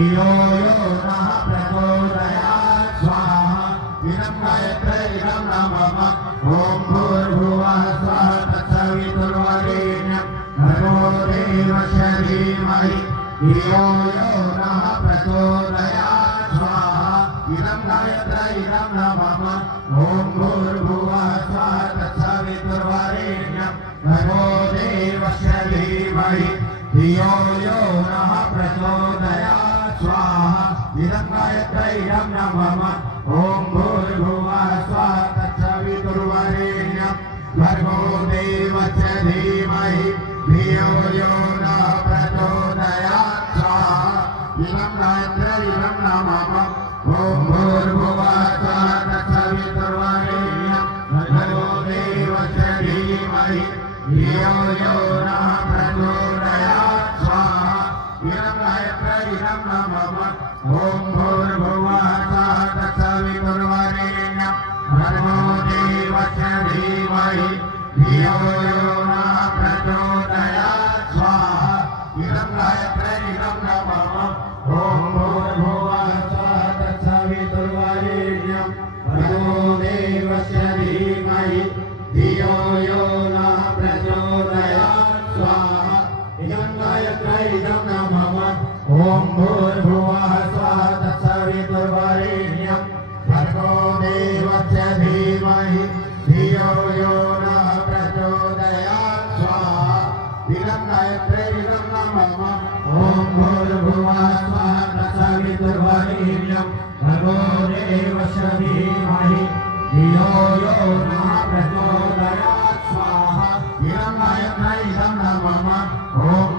धियो यो नः प्रचोदयात् स्वाहा इदं गायत्री इदं नमः ॐ भूर्भुवः स्वः तत्सवितुर्वरेण्यं भर्गो देवस्य धीमहि धियो यो नः प्रचोदयात् स्वाहा इदं गायत्री इदं नमः ॐ भूर्भुवः स्वः तत्सवितुर्वरेण्यं भर्गो देवस्य धीमहि धियो यो नः प्रचोदयात् स्वाहा इदं गायत्री इदं नमः ॐ भूर्भुवः स्वः तत्सवितुर्वरेण्यं भर्गो देवस्य धीमहि धियो यो नः प्रचोदयात् स्वाहा इदं गायत्री इदं नमः ॐ भूर्भुवः स्वः तत्सवितुर्वरेण्यं भर्गो देवस्य धीमहि धियो यो नः प्रचोदयात् स्वाहा इदं गायत्री इदं नमः ॐ भूर्भुवः स्वः तत्सवितुर्वरेण्यं भर्गो देवस्य धीमहि धियो यो नः प्रचोदयात् स्वाहा इदं गायत्री इदं नमः ॐ भूर्भुवः स्वः तत्सवितुर्वरेण्यं भर्गो देवस्य धीमहि धियो यो नः प्रचोदयात् स्वाहा इदं गायत्री इदं नमः ॐ भूर्भुवः स्वः तत्सवितुर्वरेण्यं भर्गो देवस्य धीमहि धियो यो नः प्रचोदयात् स्वाहा इदं गायत्री इदं नमः ॐ भूर्भुवः स्वः तत्सवितुर्वरेण्यं भर्गो देवस्य धीमहि धियो यो नः प्रचोदयात् स्वाहा इदं गायत्री इदं नमः ॐ